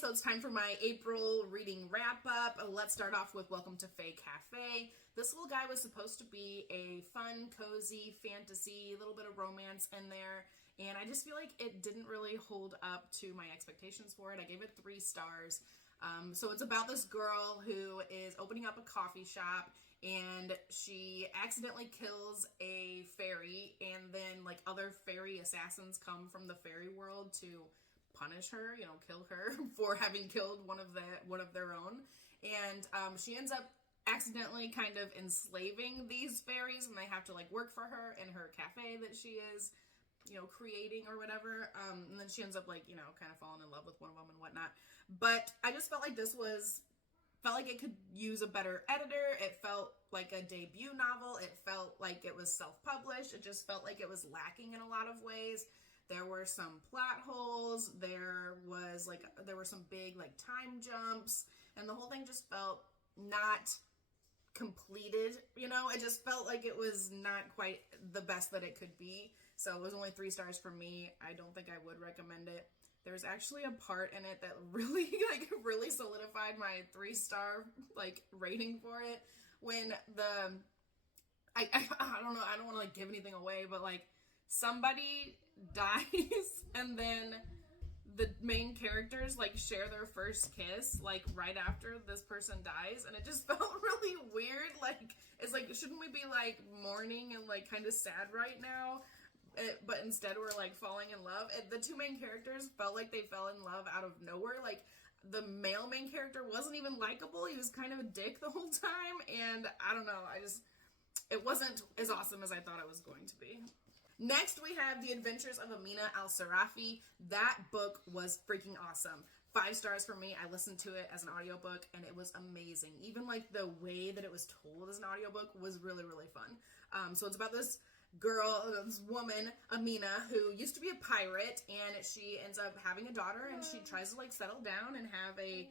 so it's time for my April reading wrap-up. Let's start off with Welcome to Fae Cafe. This little guy was supposed to be a fun, cozy, fantasy, little bit of romance in there, and I just feel like it didn't really hold up to my expectations for it. I gave it 3 stars. So it's about this girl who is opening up a coffee shop, and she accidentally kills a fairy, and then like other fairy assassins come from the fairy world to punish her, kill her for having killed one of their own. And she ends up accidentally kind of enslaving these fairies, and they have to like work for her in her cafe that she is creating or whatever. And then she ends up like kind of falling in love with one of them and whatnot. But I just felt like felt like it could use a better editor. It felt like a debut novel. It felt like it was self-published. It just felt like it was lacking in a lot of ways. There were some plot holes. There were some big like time jumps, and the whole thing just felt not completed. It just felt like it was not quite the best that it could be. So it was only 3 stars for me. I don't think I would recommend it. There's actually a part in it that really solidified my 3-star rating for it. When I don't know, I don't want to like give anything away, but like somebody dies and then the main characters like share their first kiss like right after this person dies, and it just felt really weird. Like it's like, shouldn't we be like mourning and like kind of sad right now? But instead we're like falling in love. The 2 main characters felt like they fell in love out of nowhere. Like the male main character wasn't even likable. He was kind of a dick the whole time, and I don't know, it wasn't as awesome as I thought it was going to be. Next, we have The Adventures of Amina al-Sirafi. That book was freaking awesome. 5 stars for me. I listened to it as an audiobook, and it was amazing. Even like the way that it was told as an audiobook was really, really fun. So it's about this woman, Amina, who used to be a pirate, and she ends up having a daughter, and she tries to like settle down and have a,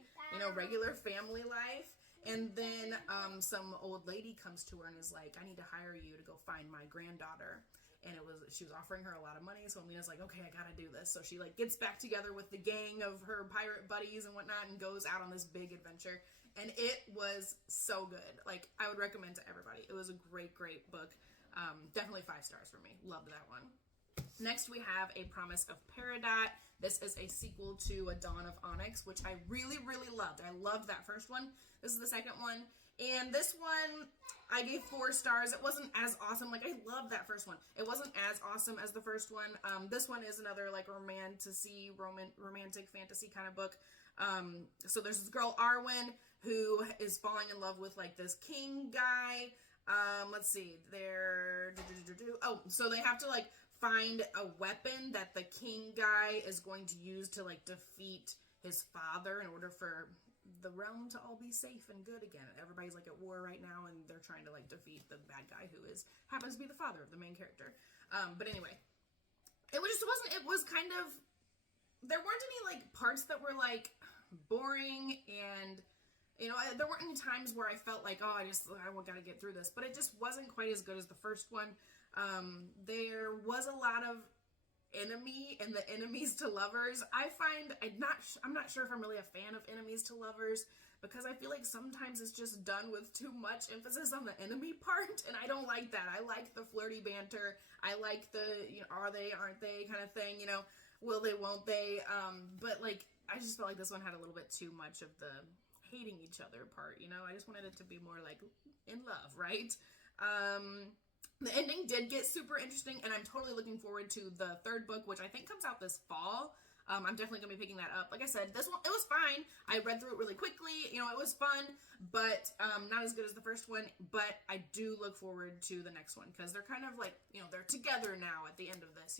regular family life. And then some old lady comes to her and is like, I need to hire you to go find my granddaughter. And she was offering her a lot of money, so Amina's like, okay, I gotta do this. So she like gets back together with the gang of her pirate buddies and whatnot and goes out on this big adventure. And it was so good. Like, I would recommend to everybody. It was a great, great book. Definitely 5 stars for me. Loved that one. Next, we have A Promise of Peridot. This is a sequel to A Dawn of Onyx, which I really, really loved. I loved that first one. This is the second one. And this one, I gave 4 stars. It wasn't as awesome. Like, I loved that first one. It wasn't as awesome as the first one. This one is another, like, romantic fantasy kind of book. So there's this girl, Arwen, who is falling in love with, like, this king guy. Let's see. So they have to, like, find a weapon that the king guy is going to use to, like, defeat his father in order for the realm to all be safe and good again. Everybody's like at war right now, and they're trying to like defeat the bad guy who happens to be the father of the main character. But anyway, it was kind of, there weren't any like parts that were like boring, and there weren't any times where I felt like, I gotta get through this, but it just wasn't quite as good as the first one. There was a lot of enemy and the enemies to lovers. I'm not sure if I'm really a fan of enemies to lovers, because I feel like sometimes it's just done with too much emphasis on the enemy part, and I don't like that. I like the flirty banter. I like the are they, aren't they kind of thing, will they, won't they, but like I just felt like this one had a little bit too much of the hating each other part. I just wanted it to be more like in love, right? The ending did get super interesting, and I'm totally looking forward to the 3rd book, which I think comes out this fall. I'm definitely going to be picking that up. Like I said, this one, it was fine. I read through it really quickly. It was fun, but not as good as the first one. But I do look forward to the next one, because they're kind of like, they're together now at the end of this,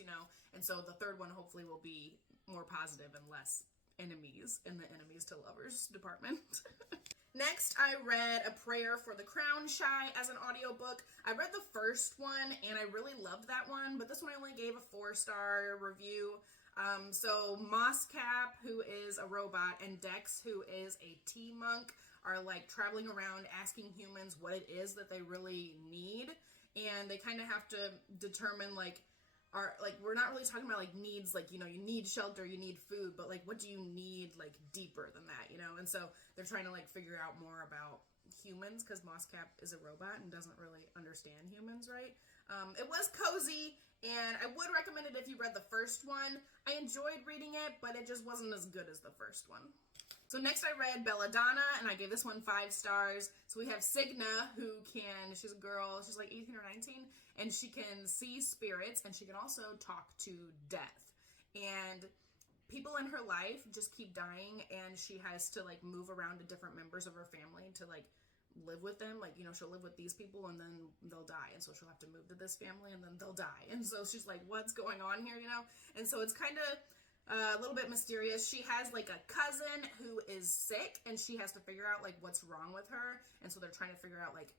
And so the 3rd one hopefully will be more positive and less enemies in the enemies to lovers department. Next, I read A Prayer for the Crown Shy as an audiobook. I read the first one, and I really loved that one, but this one I only gave a 4-star review. So Mosscap, who is a robot, and Dex, who is a tea monk, are like traveling around asking humans what it is that they really need, and they kind of have to determine like are like, we're not really talking about like needs, like, you know, you need shelter, you need food, but like what do you need like deeper than that, you know? And so they're trying to like figure out more about humans, because Mosscap is a robot and doesn't really understand humans, right? It was cozy, and I would recommend it if you read the first one. I enjoyed reading it, but it just wasn't as good as the first one. So next I read Belladonna, and I gave this one 5 stars. So we have Signa, who she's a girl, she's like 18 or 19, and she can see spirits, and she can also talk to death. And people in her life just keep dying, and she has to like move around to different members of her family to like live with them. Like, you know, she'll live with these people and then they'll die, and so she'll have to move to this family and then they'll die. And so she's like, what's going on here, you know? And so it's kind of a little bit mysterious. She has like a cousin who is sick, and she has to figure out like what's wrong with her. And so they're trying to figure out like,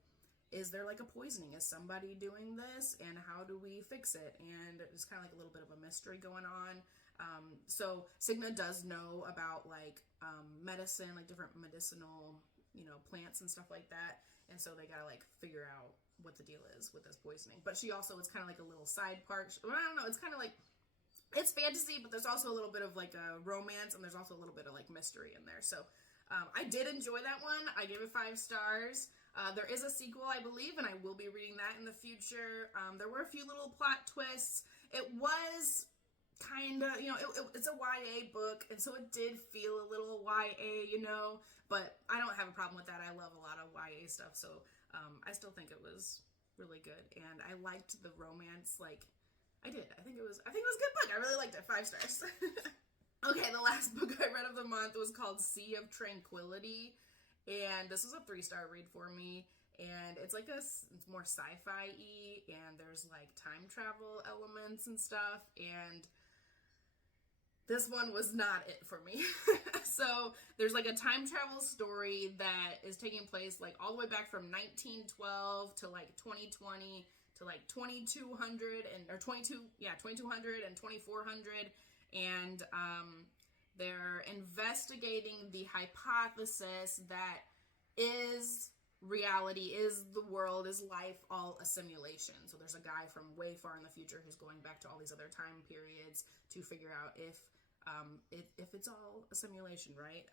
is there like a poisoning? Is somebody doing this? And how do we fix it? And it's kind of like a little bit of a mystery going on. So Signa does know about like medicine, like different medicinal, you know, plants and stuff like that. And so they gotta like figure out what the deal is with this poisoning. But she also, it's kind of like a little side part. I don't know, it's kind of like, it's fantasy, but there's also a little bit of like a romance, and there's also a little bit of like mystery in there. So I did enjoy that one. I gave it 5 stars. There is a sequel, I believe, and I will be reading that in the future. There were a few little plot twists. It was kind of, you know, it's a YA book, and so it did feel a little YA, you know, but I don't have a problem with that. I love a lot of YA stuff, so I still think it was really good, and I liked the romance. Like, I think it was a good book. I really liked it. 5 stars. Okay, the last book I read of the month was called Sea of Tranquility, and this was a 3-star read for me. And it's like it's more sci-fi-y, and there's like time travel elements and stuff, and this one was not it for me. So there's like a time travel story that is taking place like all the way back from 1912 to like 2020 to like 2200 and 2200 and 2400, and they're investigating the hypothesis that is reality, is the world, is life all a simulation. So there's a guy from way far in the future who's going back to all these other time periods to figure out if it's all a simulation, right?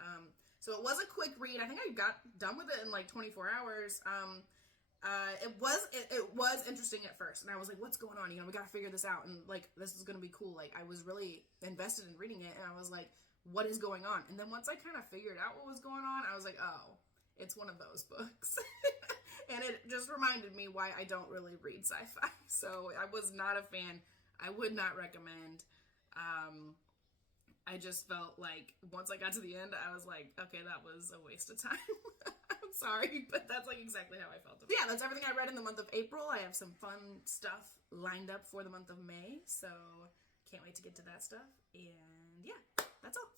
So it was a quick read. I think I got done with it in like 24 hours. It was interesting at first, and I was like, what's going on? You know, we gotta figure this out, and like, this is gonna be cool. Like, I was really invested in reading it, and I was like, what is going on? And then once I kind of figured out what was going on, I was like, oh, it's one of those books. And it just reminded me why I don't really read sci-fi. So I was not a fan. I would not recommend. I just felt like once I got to the end, I was like, okay, that was a waste of time. I'm sorry, but that's like exactly how I felt. Yeah, that's everything I read in the month of April. I have some fun stuff lined up for the month of May, so can't wait to get to that stuff. And yeah, that's all.